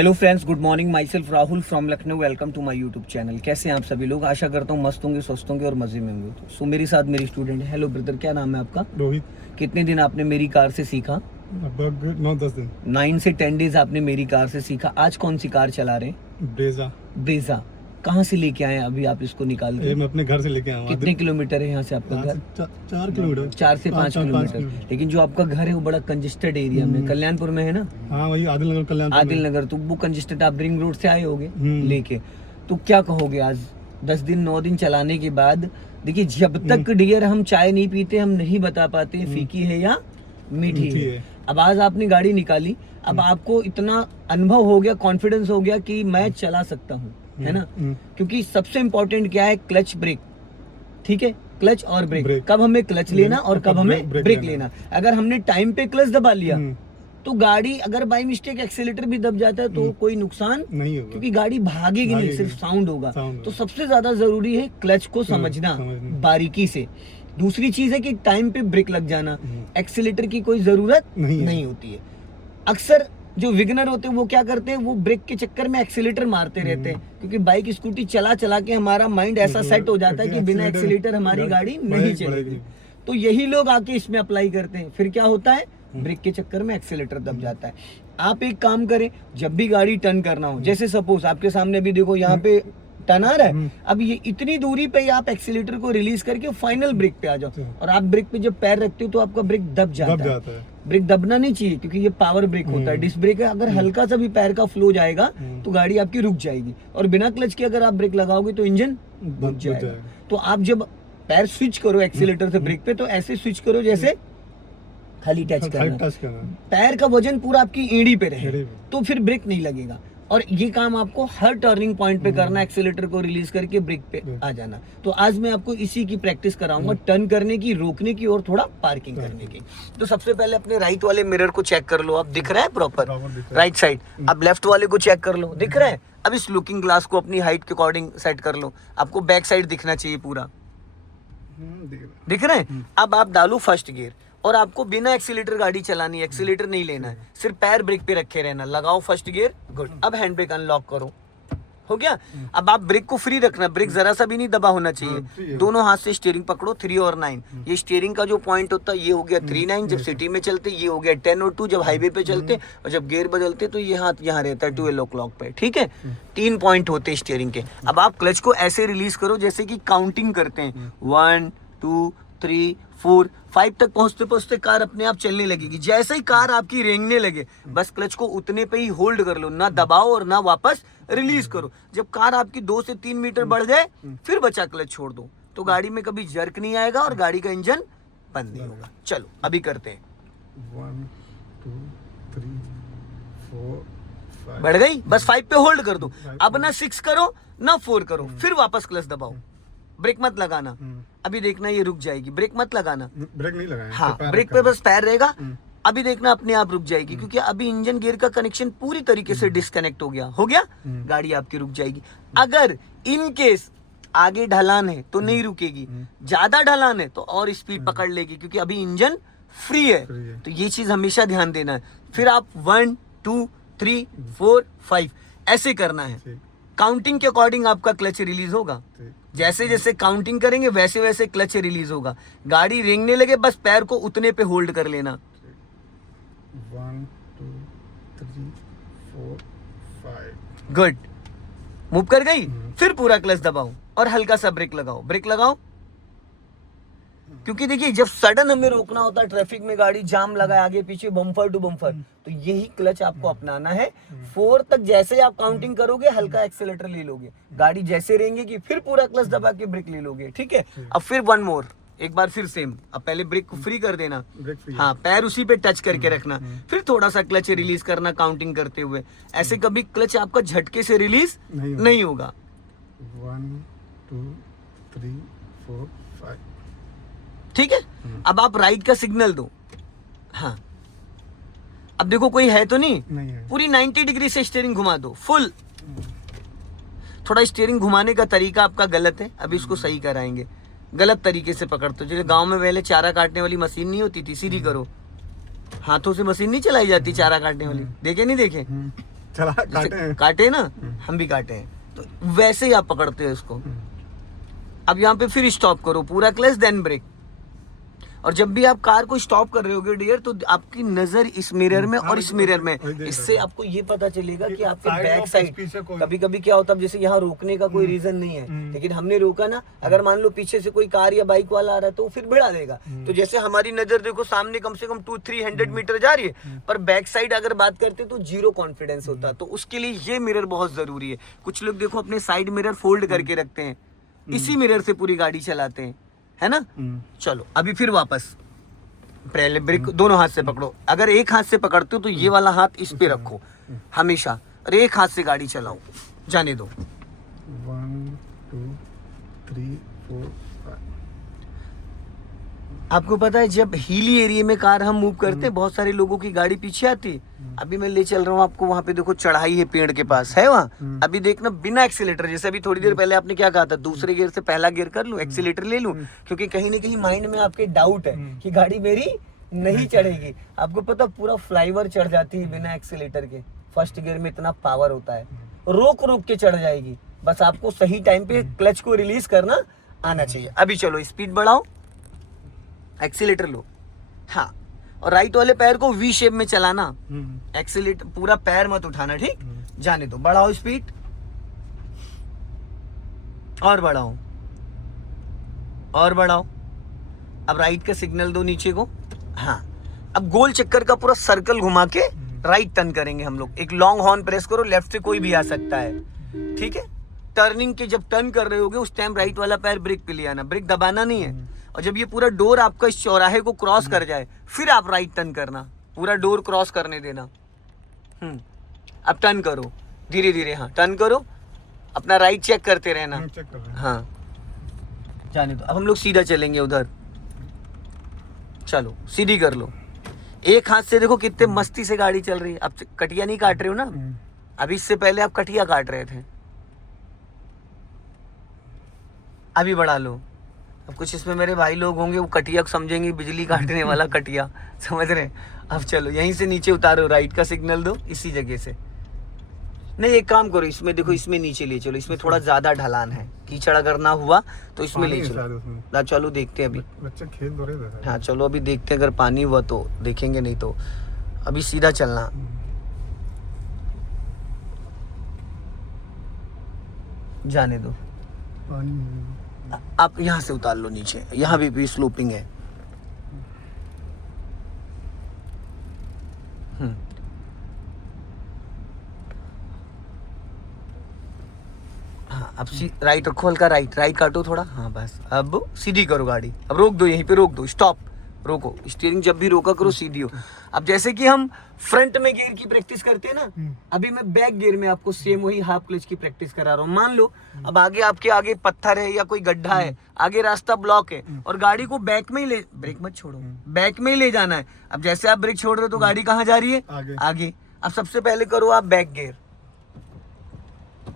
Hello friends, good morning. Myself Rahul from Lucknow. Welcome to my YouTube channel. कैसे हैं आप सभी लोग? आशा करता हूँ मस्त होंगे, स्वस्थ होंगे और मजे में होंगे। सो मेरे साथ मेरी स्टूडेंट है। हेलो ब्रदर, क्या नाम है आपका? रोहित। कितने दिन आपने मेरी कार से सीखा? लगभग 9-10 दिन। 9 से 10 डेज आपने मेरी कार से सीखा। आज कौन सी कार चला रहे हैं? ब्रेजा। ब्रेजा। कहाँ से लेके आए अभी आप इसको निकाल के? मैं अपने घर से लेके आया हूँ। कितने किलोमीटर है यहाँ से आपका घर? 4 किलोमीटर। 4 से 5 किलोमीटर। लेकिन जो आपका घर है वो बड़ा कंजेस्टेड एरिया में, कल्याणपुर में है ना? हाँ, वही आदिल नगर, कल्याणपुर। आदिल नगर। तो वो कंजेस्टेड, आप रिंग रोड से आए होगे लेके। तो क्या कहोगे आज 10 दिन 9 दिन चलाने के बाद? देखिए, जब तक डियर हम चाय नहीं पीते हम नहीं बता पाते फीकी है या मीठी है। अब आज आपने गाड़ी निकाली, अब आपको इतना अनुभव हो गया, कॉन्फिडेंस हो गया कि मैं चला सकता हूँ, है ना? क्योंकि सबसे इम्पोर्टेंट क्या है? Clutch brake. ठीक है, क्लच और ब्रेक। कब हमें क्लच लेना और कब हमें ब्रेक लेना। अगर हमने टाइम पे क्लच दबा लिया तो गाड़ी अगर बाई मिस्टेक एक्सीलेटर भी दब जाता है तो कोई नुकसान नहीं होगा, क्योंकि गाड़ी भागेगी नहीं, सिर्फ साउंड होगा। तो सबसे ज्यादा जरूरी है क्लच को समझना बारीकी से। दूसरी चीज है कि टाइम पे ब्रेक लग जाना। एक्सीलेटर की कोई जरूरत नहीं होती है। अक्सर जो विगनर होते हैं वो क्या करते हैं, वो ब्रेक के चक्कर में एक्सीलेटर मारते रहते हैं, क्योंकि बाइक स्कूटी चला चला के हमारा माइंड ऐसा सेट हो जाता है कि बिना एक्सीलेटर हमारी गाड़ी नहीं चलेगी। तो यही लोग आके इसमें अप्लाई करते हैं। फिर क्या होता है, ब्रेक के चक्कर में एक्सीलेटर दब जाता है। आप एक काम करें, जब भी गाड़ी टर्न करना हो, जैसे सपोज आपके सामने भी देखो यहाँ पे टर्न आ रहा है, अब ये इतनी दूरी पे आप एक्सीलेटर को रिलीज करके फाइनल ब्रेक पे आ जाओ। और आप ब्रेक पे जब पैर रखते हो तो आपका ब्रेक दब जाता है। ब्रेक दबना नहीं चाहिए, क्योंकि ये पावर ब्रेक होता है, डिस्क ब्रेक है। अगर हल्का सा भी पैर का फ्लो जाएगा तो गाड़ी आपकी रुक जाएगी। और बिना क्लच के अगर आप ब्रेक लगाओगे तो इंजन रुक जाएगा। तो आप जब पैर स्विच करो एक्सीलेटर से ब्रेक पे, तो ऐसे स्विच करो जैसे खाली टच करना। पैर का वजन पूरा आपकी एड़ी पे रहे, तो फिर ब्रेक नहीं लगेगा। और ये काम आपको हर टर्निंग पॉइंट पे करना, एक्सीलेटर को रिलीज करके ब्रेक पे आ जाना। तो आज मैं आपको इसी की प्रैक्टिस कराऊंगा, टर्न करने की, रोकने की और थोड़ा पार्किंग करने की। तो सबसे पहले अपने राइट वाले मिरर को चेक कर लो। अब दिख रहा है प्रॉपर राइट साइड। अब लेफ्ट वाले को चेक कर लो, दिख रहा है? अब इस लुकिंग ग्लास को अपनी हाइट के अकॉर्डिंग सेट कर लो। आपको बैक साइड दिखना चाहिए पूरा, दिख रहा है? अब आप डालो फर्स्ट गियर और आपको बिना एक्सीलेटर गाड़ी चलानी है, एक्सीलेटर नहीं लेना है, सिर्फ पैर ब्रेक पे रखे रहना। लगाओ फर्स्ट गियर, गुड। अब हैंड ब्रेक अनलॉक करो, हो गया। अब आप ब्रेक को फ्री रखना, ब्रेक जरा सा भी नहीं दबा होना चाहिए। दोनों हाथ से स्टीयरिंग पकड़ो, 3 और 9। ये स्टीयरिंग का जो पॉइंट होता है ये हो गया 3-9 जब सिटी में चलते, ये हो गया 10 और 2 जब हाईवे पे चलते, और जब गियर बदलते तो ये हाथ यहाँ रहता है 12 o'clock पे। ठीक है, 3 पॉइंट होते हैं स्टीयरिंग के। अब आप क्लच को ऐसे रिलीज करो जैसे कि काउंटिंग करते हैं, 1 2 3 4 5 तक पहुंचते पहुंचते कार अपने आप चलने लगेगी। जैसे ही कार आपकी रेंगने लगे, बस क्लच को उतने पे ही होल्ड कर लो, ना दबाओ और ना वापस रिलीज करो। जब कार आपकी 2 से 3 मीटर बढ़ जाए फिर बचा क्लच छोड़ दो, तो गाड़ी में कभी जर्क नहीं आएगा और गाड़ी का इंजन बंद नहीं होगा। चलो अभी करते हैं। 1 2 3 4 5 बढ़ गई, बस 5 पे होल्ड कर दो। अब ना 6 करो ना 4 करो, फिर वापस क्लच दबाओ। ब्रेक मत लगाना, अभी देखना ये रुक जाएगी। ब्रेक मत लगाना, ब्रेक नहीं लगाया। हाँ, ब्रेक पे बस पैर रहेगा। अभी देखना अपने आप रुक जाएगी, क्योंकि अभी इंजन गियर का कनेक्शन पूरी तरीके से डिस्कनेक्ट हो गया। गाड़ी आपकी रुक जाएगी। अगर इन केस आगे ढलान है तो नहीं रुकेगी, ज्यादा ढलान है तो और स्पीड पकड़ लेगी, क्योंकि अभी इंजन फ्री है। तो ये चीज हमेशा ध्यान देना है। फिर आप 1 2 3 4 5 ऐसे करना है। काउंटिंग के अकॉर्डिंग आपका क्लच रिलीज होगा। जैसे जैसे काउंटिंग करेंगे वैसे वैसे क्लच रिलीज होगा। गाड़ी रेंगने लगे बस पैर को उतने पे होल्ड कर लेना। 1 2 3 4 5 गुड, मूव कर गई। फिर पूरा क्लच दबाओ और हल्का सा ब्रेक लगाओ। ब्रेक लगाओ, क्योंकि देखिए जब सडन हमें रोकना होता है, ट्रैफिक में गाड़ी जाम लगा है आगे पीछे, बम्पर टू बम्पर, तो यही क्लच आपको अपनाना है। 4 तक जैसे आप काउंटिंग करोगे हल्का एक्सीलेटर ले लोगे, गाड़ी जैसे रहेंगी फिर पूरा क्लच दबा के ब्रेक ले लोगे। ठीक है, अब फिर 1 मोर, एक बार फिर सेम। अब पहले ब्रेक को फ्री कर देना, हाँ, पैर उसी पे टच करके रखना, फिर थोड़ा सा क्लच रिलीज करना काउंटिंग करते हुए। ऐसे कभी क्लच आपका झटके से रिलीज नहीं होगा। 1 2 3 4 5 ठीक है, अब आप राइट का सिग्नल दो। हाँ, अब देखो कोई है तो नहीं है। पूरी 90 डिग्री से स्टीयरिंग घुमा दो फुल। थोड़ा स्टीयरिंग घुमाने का तरीका आपका गलत है, अभी इसको सही कराएंगे। गलत तरीके से पकड़ते हो, जैसे गांव में पहले चारा काटने वाली मशीन नहीं होती थी, सीधी करो। हाथों से मशीन नहीं चलाई जाती चारा काटने वाली, देखे नहीं देखे? चला जैसे काटे हैं। काटे ना, हम भी काटे हैं, तो वैसे ही आप पकड़ते हो इसको। अब यहाँ पे फिर स्टॉप करो, पूरा क्लच देन ब्रेक। और जब भी आप कार को स्टॉप कर रहे होगे डियर, तो आपकी नजर इस मिरर में और इस मिरर में, इससे आपको ये पता चलेगा कि आपके बैक साइड, कभी कभी क्या होता है जैसे यहाँ रोकने का कोई रीजन नहीं है, लेकिन हमने रोका ना, अगर मान लो पीछे से कोई कार या बाइक वाला आ रहा है तो वो फिर भिड़ा देगा। तो जैसे हमारी नजर देखो सामने कम से कम 200-300 मीटर जा रही है, पर बैक साइड अगर बात करते तो जीरो कॉन्फिडेंस होता है। तो उसके लिए ये मिरर बहुत जरूरी है। कुछ लोग देखो अपने साइड मिरर फोल्ड करके रखते हैं, इसी मिरर से पूरी गाड़ी चलाते हैं, है ना। चलो अभी फिर वापस, पहले ब्रेक दोनों हाथ से पकड़ो। अगर एक हाथ से पकड़ते हो तो ये वाला हाथ इस पे रखो हमेशा, और एक हाथ से गाड़ी चलाओ, जाने दो। 1 2 3 4 5। आपको पता है जब हिली एरिया में कार हम मूव करते हैं, बहुत सारे लोगों की गाड़ी पीछे आती है। अभी मैं ले चल रहा हूँ आपको, वहां पे देखो चढ़ाई है पेड़ के पास, है वहाँ। अभी देखना बिना एक्सीलेटर, जैसे अभी थोड़ी देर पहले आपने क्या कहा था, दूसरे गियर से पहला गियर कर लूं, एक्सीलेटर ले लूं, क्योंकि कहीं ना कहीं माइंड में आपके डाउट है कि गाड़ी मेरी नहीं चढ़ेगी। आपको पता पूरा फ्लाईओवर चढ़ जाती है बिना एक्सीलेटर के। फर्स्ट गियर में इतना पावर होता है, रोक रोक के चढ़ जाएगी। बस आपको सही टाइम पे क्लच को रिलीज करना आना चाहिए। अभी चलो स्पीड बढ़ाओ, एक्सीलेटर लो, हाँ, और राइट वाले पैर को वी शेप में चलाना, एक्सीलेटर पूरा पैर मत उठाना, ठीक। जाने दो, बढ़ाओ स्पीड, और बढ़ाओ, और बढ़ाओ। अब राइट का सिग्नल दो नीचे को, हाँ। अब गोल चक्कर का पूरा सर्कल घुमा के राइट टर्न करेंगे हम लोग। एक लॉन्ग हॉर्न प्रेस करो, लेफ्ट से कोई भी आ सकता है, ठीक है। टर्निंग के जब टर्न कर रहे होगे उस टाइम राइट वाला पैर ब्रेक पे ले आना, ब्रेक दबाना नहीं है। और जब ये पूरा डोर आपका इस चौराहे को क्रॉस कर जाए, फिर आप राइट टर्न करना, पूरा डोर क्रॉस करने देना। अब टर्न करो धीरे धीरे, हाँ टर्न करो, अपना राइट चेक करते रहना, चेक कर रहे हैं। हाँ। जाने दो, अब हम लोग सीधा चलेंगे उधर। चलो सीधी कर लो, एक हाथ से देखो कितने मस्ती से गाड़ी चल रही है। अब कटिया नहीं काट रहे हो ना, अभी इससे पहले आप कटिया काट रहे थे। अभी बढ़ा लो। अब कुछ इसमें मेरे भाई लोग होंगे वो कटिया को समझेंगे बिजली काटने वाला कटिया, समझ रहे। अब चलो यहीं से नीचे उतारो, राइट का सिग्नल दो इसी जगह से। नहीं एक काम करो, इसमें देखो, इसमें नीचे ले चलो, इसमें थोड़ा ज्यादा ढलान है, कीचड़ अगर ना हुआ तो इसमें ले चलो। चलो देखते हैं अभी, बच्चे खेल दो रहे थे। हाँ चलो अभी देखते हैं, अगर पानी हुआ तो देखेंगे, नहीं तो अभी सीधा चलना। जाने दो, पानी आप यहाँ से उतार लो नीचे, यहाँ भी स्लोपिंग है। हाँ अब राइट रखो, हल्का राइट, राइट काटो थोड़ा, हाँ बस। अब सीधी करो गाड़ी, अब रोक दो, यहीं पे रोक दो, स्टॉप, रोको। स्टीयरिंग जब भी रोका करो सीधी हो। अब जैसे कि हम फ्रंट में गियर की प्रैक्टिस करते हैं ना, अभी मैं बैक गियर में आपको सेम वही हाफ क्लच की प्रैक्टिस करा रहा हूँ। मान लो अब आगे आपके आगे पत्थर है या कोई गड्ढा है, आगे रास्ता ब्लॉक है, और गाड़ी को बैक में ही ले, ब्रेक मत छोड़ो, बैक में ही ले जाना है। अब जैसे आप ब्रेक छोड़ रहे हो तो गाड़ी कहाँ जा रही है, आगे। अब सबसे पहले करो आप बैक गियर,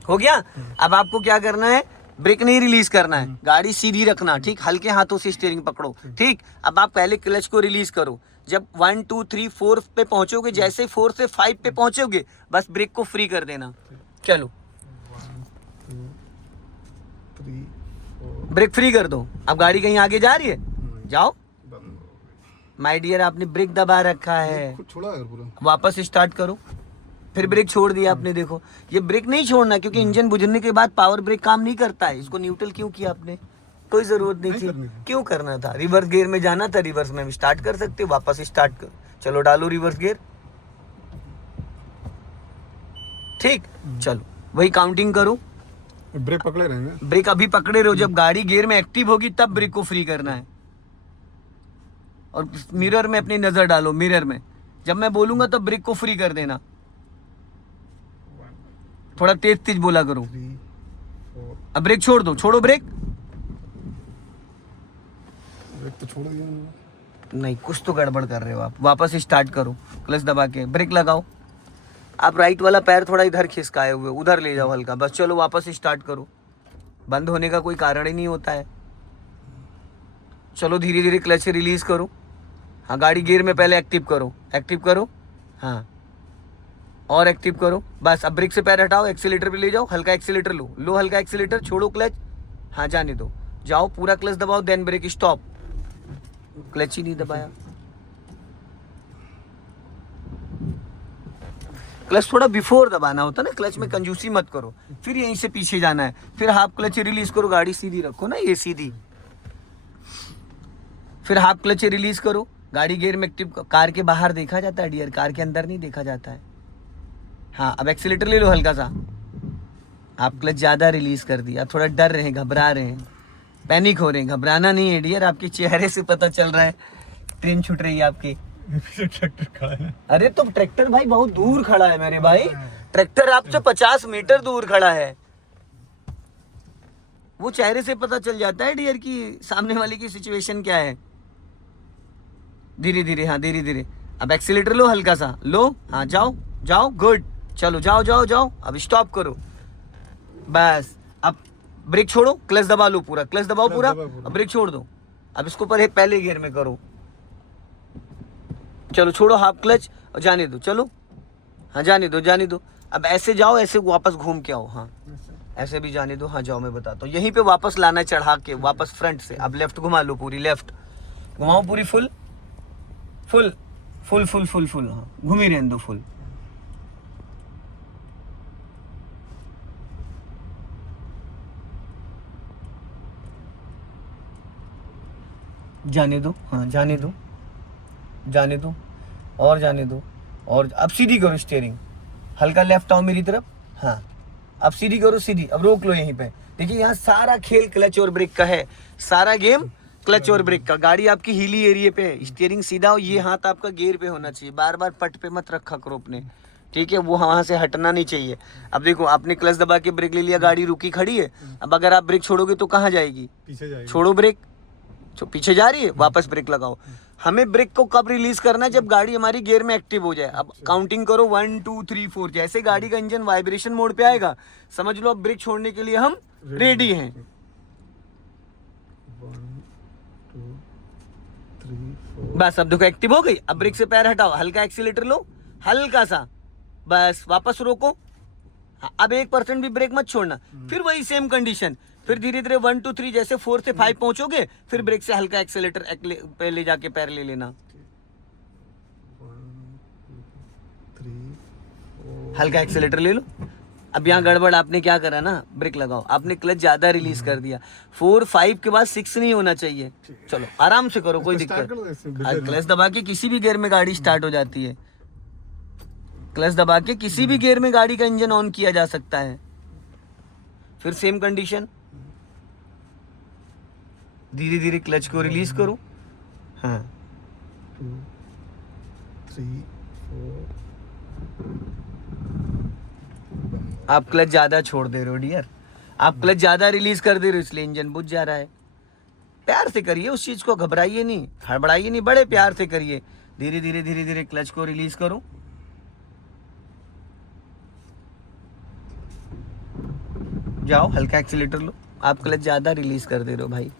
हो गया। अब आपको क्या करना है, ब्रेक नहीं रिलीज करना है, गाड़ी सीधी रखना, ठीक। हल्के हाथों से स्टीयरिंग पकड़ो, ठीक। अब आप पहले क्लच को रिलीज करो, जब 1 2 3 4 पे पहुंचोगे, जैसे 4 से 5 पे पहुंचोगे बस ब्रेक को फ्री कर देना। चलो 1 2 3 4। ब्रेक फ्री कर दो। अब गाड़ी कहीं आगे जा रही है, जाओ। माय डियर आपने ब्रेक दबा रखा है, छोड़ा है पूरा, वापस स्टार्ट करो। फिर ब्रेक छोड़ दिया आपने, देखो ये ब्रेक नहीं छोड़ना, क्योंकि इंजन बुझने के बाद पावर ब्रेक काम नहीं करता है। इसको न्यूट्रल क्यों किया आपने, कोई जरूरत नहीं थी, क्यों करना था। रिवर्स गियर में जाना था, रिवर्स में स्टार्ट कर सकते हो, वापस स्टार्ट कर। चलो डालो रिवर्स गियर, ठीक। चलो वही काउंटिंग करो, ब्रेक पकड़े रहेंगे। ब्रेक अभी पकड़े रहो, जब गाड़ी गियर में एक्टिव होगी तब ब्रेक को फ्री करना है। और मिरर में अपनी नजर डालो, मिरर में जब मैं बोलूंगा तब ब्रेक को फ्री कर देना। थोड़ा तेज तेज बोला करो। 3 4। अब ब्रेक छोड़ दो, छोड़ो ब्रेक। ब्रेक तो छोड़ दिया नहीं, कुछ तो गड़बड़ कर रहे हो आप। वापस स्टार्ट करो, क्लच दबा के ब्रेक लगाओ। आप राइट वाला पैर थोड़ा इधर खिसकाए हुए, उधर ले जाओ हल्का, बस। चलो वापस स्टार्ट करो, बंद होने का कोई कारण ही नहीं होता है। चलो धीरे धीरे क्लच रिलीज करो, हाँ। गाड़ी गियर में पहले एक्टिव करो, एक्टिव करो, हाँ। और एक्टिव करो, बस। अब ब्रेक से पैर हटाओ, एक्सीलेटर पे ले जाओ, हल्का एक्सीलेटर लो हल्का एक्सीलेटर, छोड़ो क्लच, हाँ जाने दो, जाओ पूरा क्लच दबाओ, देन ब्रेक स्टॉप। क्लच ही नहीं दबाया, क्लच थोड़ा बिफोर दबाना होता ना, क्लच में कंजूसी मत करो। फिर यहीं से पीछे जाना है, फिर हाफ क्लच रिलीज करो, गाड़ी सीधी रखो ना, ये सीधी, फिर हाफ क्लच रिलीज करो, गाड़ी गियर में एक्टिव। कार के बाहर देखा जाता है डियर, कार के अंदर नहीं देखा जाता है। हाँ अब एक्सीलेटर ले लो हल्का सा, आप क्लच ज़्यादा रिलीज कर दिया, थोड़ा डर रहे हैं, घबरा रहे हैं, पैनिक हो रहे हैं। घबराना नहीं है डियर, आपके चेहरे से पता चल रहा है ट्रेन छूट रही है आपकी। ट्रैक्टर खड़ा है। अरे तो ट्रैक्टर भाई बहुत दूर खड़ा है मेरे भाई, ट्रैक्टर आपसे 50 मीटर दूर खड़ा है, वो चेहरे से पता चल जाता है डियर की सामने वाले की सिचुएशन क्या है। धीरे धीरे, हाँ धीरे धीरे, अब एक्सीलेटर लो हल्का सा, लो, हाँ जाओ जाओ, गुड, चलो जाओ जाओ जाओ, अब स्टॉप करो, बस। अब ब्रेक छोड़ो, क्लच दबा लो पूरा, क्लच दबाओ पूरा, अब ब्रेक छोड़ दो। अब इसको पहले गियर में करो, चलो छोड़ो हाफ क्लच और जाने दो, चलो, हाँ जाने दो जाने दो। अब ऐसे जाओ, ऐसे वापस घूम के आओ, हाँ ऐसे भी जाने दो, हाँ जाओ, मैं बताता हूँ। यहीं पे वापस लाना है चढ़ा के, वापस फ्रंट से। अब लेफ्ट घुमा लो पूरी, लेफ्ट घुमाओ पूरी, full full full full full full, हाँ घूमी रहने दो फुल। जाने दो, हाँ जाने दो जाने दो, और जाने दो, और अब सीधी करो स्टीयरिंग, हल्का लेफ्ट आओ मेरी तरफ, हाँ अब सीधी करो, सीधी। अब रोक लो यहीं पे, देखिए यहाँ सारा खेल क्लच और ब्रेक का है, सारा गेम क्लच और ब्रेक का। गाड़ी आपकी हिली एरिया पे है, स्टीयरिंग सीधा हो, ये हाथ आपका गियर पे होना चाहिए, बार बार पट पे मत रखा करो अपने, ठीक है, वो वहाँ से हटना नहीं चाहिए। अब देखो आपने क्लच दबा के ब्रेक ले लिया, गाड़ी रुकी खड़ी है, अब अगर आप ब्रेक छोड़ोगे तो कहाँ जाएगी, पीछे जाएगी। छोड़ो ब्रेक, पीछे जा रही है, वापस ब्रेक लगाओ। हमें ब्रेक को कब रिलीज करना है, जब गाड़ी हमारी गियर में एक्टिव हो जाए। अब काउंटिंग करो 1 2 3 4, जैसे गाड़ी का इंजन वाइब्रेशन मोड पे आएगा, समझ लो अब ब्रेक छोड़ने के लिए हम रेडी हैं। 1 2 3 4, बस अब देखो एक्टिव हो गई, अब ब्रेक से पैर हटाओ, हल्का एक्सीलेटर लो, हल्का सा, बस वापस रोको। अब 1% भी ब्रेक मत छोड़ना, फिर वही सेम कंडीशन, फिर धीरे धीरे 1 2 3, जैसे 4 से 5 पहुंचोगे, फिर ब्रेक से हल्का एक्सीलेटर पे ले जाके पैर ले लेना, 1 2 3 4। हल्का एक्सीलेटर ले लो। अब यहाँ गड़बड़ आपने क्या करा ना, ब्रेक लगाओ, आपने क्लच ज्यादा रिलीज कर दिया, 4 5 के बाद 6 नहीं होना चाहिए। चलो आराम से करो, कोई दिक्कत, क्लच दबा के किसी भी गियर में गाड़ी स्टार्ट हो जाती है, क्लच दबा के किसी भी गियर में गाड़ी का इंजन ऑन किया जा सकता है। फिर सेम कंडीशन, धीरे धीरे क्लच को रिलीज करो, हाँ 2 3 4। आप क्लच ज्यादा छोड़ दे रहे हो डियर, आप क्लच ज्यादा रिलीज कर दे रहे हो, इसलिए इंजन बुझ जा रहा है। प्यार से करिए उस चीज को, घबराइए नहीं, हड़बड़ाइए नहीं, बड़े प्यार से करिए। धीरे धीरे धीरे धीरे क्लच को रिलीज करो, जाओ हल्का एक्सीलेटर लो, आप क्लच ज्यादा रिलीज कर दे रहे हो भाई।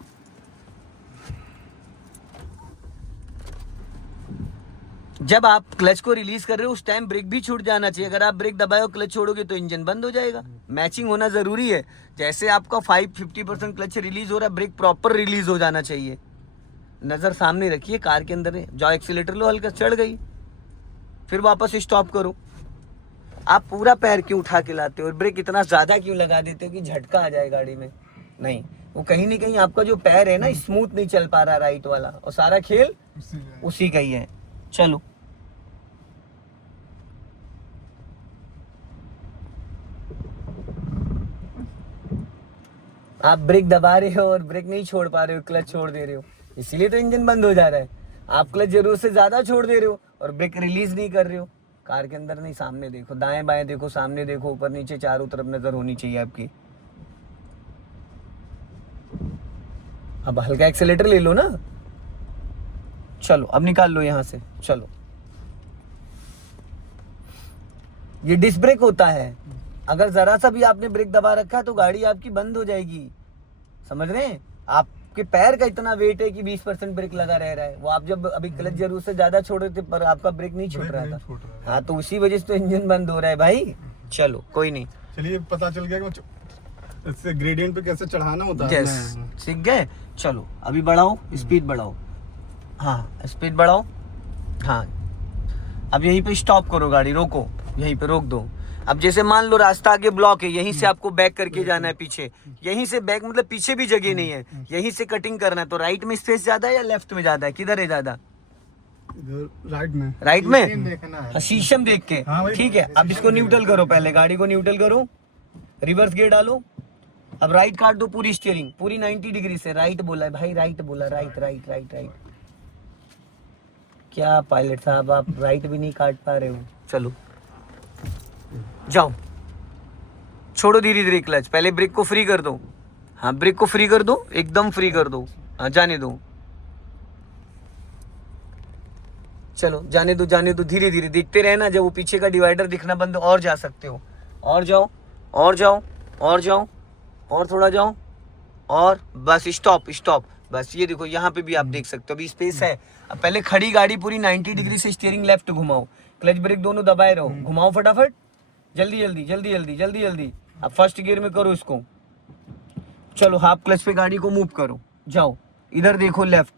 जब आप क्लच को रिलीज कर रहे हो उस टाइम ब्रेक भी छूट जाना चाहिए। अगर आप ब्रेक दबाए और क्लच छोड़ोगे तो इंजन बंद हो जाएगा। मैचिंग होना जरूरी है, जैसे आपका 50% क्लच रिलीज हो रहा है, ब्रेक प्रॉपर रिलीज हो जाना चाहिए। नजर सामने रखिए, कार के अंदर है, जाओ एक्सीलेटर लो, हल्का चढ़ गई, फिर वापस स्टॉप करो। आप पूरा पैर क्यों उठा के लाते हो और ब्रेक इतना ज्यादा क्यों लगा देते हो कि झटका आ जाए गाड़ी में? नहीं, वो कहीं ना कहीं आपका जो पैर है ना स्मूथ नहीं चल पा रहा राइट वाला, और सारा खेल उसी का ही है। चलो आप ब्रेक दबा रहे हो और ब्रेक नहीं छोड़ पा रहे हो, क्लच छोड़ दे रहे हो, इसीलिए तो इंजन बंद हो जा रहा है। आप क्लच जरूर से ज्यादा छोड़ दे रहे हो और ब्रेक रिलीज नहीं कर रहे हो। कार के अंदर नहीं, सामने देखो, दाएं बाएं देखो, सामने देखो, ऊपर नीचे, चारों तरफ नजर होनी चाहिए आपकी। अब हल्का एक्सीलेटर ले लो ना, चलो अब निकाल लो यहां से, चलो। ये डिस्क ब्रेक होता है, अगर जरा सा भी आपने ब्रेक दबा रखा तो गाड़ी आपकी बंद हो जाएगी, समझ रहे हैं? आप आपके पैर का इतना वेट है कि 20% ब्रेक लगा रह रहा है। वो आप जब अभी क्लच जरूर से ज्यादा छोड़ रहे थे पर आपका ब्रेक नहीं छूट रहा था। हाँ तो उसी वजह से तो इंजन बंद हो रहा है भाई। चलो कोई नहीं, चलिए पता चल गया कि इससे ग्रेडियंट पे कैसे चढ़ाना होता है। यस सीख गए। चलो अभी बढ़ाओ, स्पीड बढ़ाओ। हाँ स्पीड बढ़ाओ। हाँ अब यहीं पे स्टॉप करो, गाड़ी रोको, यहीं पे रोक दो। अब जैसे मान लो रास्ता आगे ब्लॉक है, यहीं से आपको बैक करके जाना है पीछे, यहीं से बैक मतलब पीछे भी जगह नहीं है, यहीं से कटिंग करना है। तो राइट में स्पेस ज्यादा है या लेफ्ट में ज्यादा है, किधर है ज्यादा? राइट में। राइट में हाँ, शीशम देख के। ठीक है अब इसको न्यूट्रल करो, पहले गाड़ी को न्यूट्रल करो, रिवर्स गियर डालो। अब राइट काट दो, पूरी स्टीयरिंग पूरी 90 डिग्री से। राइट बोला है भाई, राइट बोला, राइट राइट राइट राइट। क्या पायलट साहब आप राइट भी नहीं काट पा रहे हो। चलो जाओ, छोड़ो धीरे धीरे क्लच, पहले ब्रेक को फ्री कर दो। हाँ ब्रेक को फ्री कर दो, एकदम फ्री कर दो। हाँ जाने दो, चलो जाने दो जाने दो, धीरे धीरे देखते रहना। जब वो पीछे का डिवाइडर दिखना बंद और जा सकते हो, और जाओ और जाओ और जाओ और थोड़ा जाओ और बस स्टॉप स्टॉप। बस ये देखो यहाँ पे भी आप देख सकते हो अभी स्पेस है। अब पहले खड़ी गाड़ी पूरी 90 डिग्री से स्टीयरिंग लेफ्ट घुमाओ, क्लच ब्रेक दोनों दबाए रहो, घुमाओ फटाफट, जल्दी जल्दी जल्दी जल्दी जल्दी जल्दी। अब फर्स्ट गियर में करो इसको। चलो हाफ क्लच पे गाड़ी को मूव करो, जाओ इधर देखो लेफ्ट।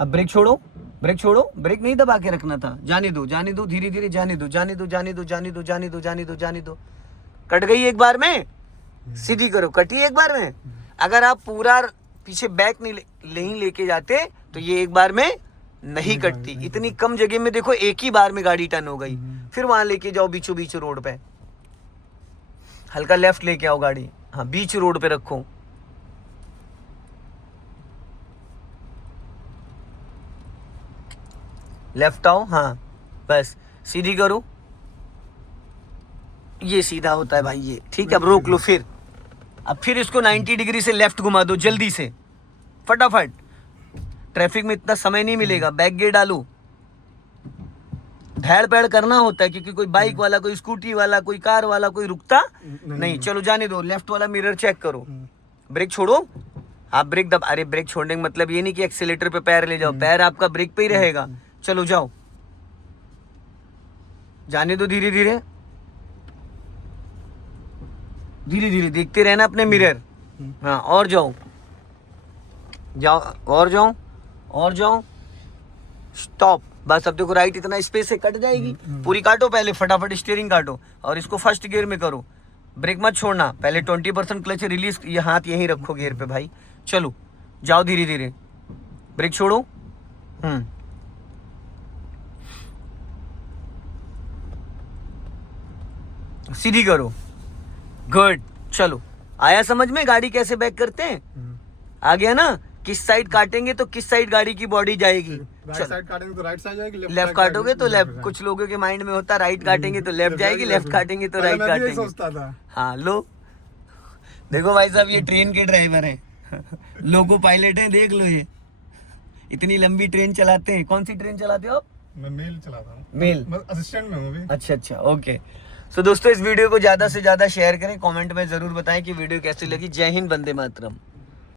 अब ब्रेक छोड़ो, ब्रेक छोड़ो, ब्रेक नहीं दबा के रखना था। जाने दो धीरे धीरे, जाने दो जाने दो जाने दो जाने दो जाने दो जाने दो जाने दो। कट गई एक बार में, सीधी करो, कटी एक बार में। अगर आप पूरा पीछे बैक नहीं लेके जाते तो ये एक बार में नहीं कटती। इतनी कम जगह में देखो एक ही बार में गाड़ी टर्न हो गई। फिर वहां लेके जाओ बीचों बीच रोड पे, हल्का लेफ्ट लेके आओ गाड़ी। हाँ बीच रोड पे रखो, लेफ्ट आओ। हाँ बस सीधी करो, ये सीधा होता है भाई ये। ठीक है अब रोक लो, फिर अब फिर इसको 90 डिग्री से लेफ्ट घुमा दो जल्दी से फटाफट। ट्रैफिक में इतना समय नहीं मिलेगा। बैक गियर डालो, धैड़ पैड़ करना होता है क्योंकि कोई बाइक वाला, कोई स्कूटी वाला, कोई कार वाला कोई रुकता नहीं। चलो जाने दो, लेफ्ट वाला मिरर चेक करो, ब्रेक छोड़ो। आप ब्रेक दब, अरे ब्रेक छोड़ने का मतलब ये नहीं कि एक्सीलेटर पे पैर ले जाओ, पैर आपका ब्रेक पे ही रहेगा। चलो जाओ, जाने दो धीरे धीरे धीरे धीरे, देखते रहना अपने मिरर। हाँ और जाओ जाओ और जाओ और जाओ, स्टॉप। बस अब देखो राइट इतना स्पेस है, कट जाएगी पूरी। काटो पहले फटाफट स्टीयरिंग काटो और इसको फर्स्ट गियर में करो, ब्रेक मत छोड़ना। पहले 20% क्लच रिलीज, ये हाथ यहीं रखो गियर पे भाई। चलो जाओ धीरे धीरे, ब्रेक छोड़ो। सीधी करो, गुड। चलो आया समझ में गाड़ी कैसे बैक करते हैं? आ गया ना? किस साइड काटेंगे तो किस साइड गाड़ी की बॉडी जाएगी। राइट साइड काटेंगे तो राइट साइड जाएगी, लेफ्ट काटोगे तो लेफ्ट। कुछ लोगों के माइंड में होता राइट काटेंगे तो लेफ्ट जाएगी, लेफ्ट काटेंगे तो राइट काटेंगे। सोचता था। हाँ लो देखो भाई साहब, ये ट्रेन के ड्राइवर हैं, लोको पायलट हैं, देख लो ये इतनी लंबी ट्रेन चलाते हैं। कौन सी ट्रेन चलाते हो आप? मैं मेल चलाता हूँ। मेल असिस्टेंट में हूँ अभी। अच्छा ओके। सो दोस्तों इस वीडियो को ज्यादा से ज्यादा शेयर करें, कमेंट में जरूर बताएं कि वीडियो कैसी लगी। जय हिंद, वंदे मातरम।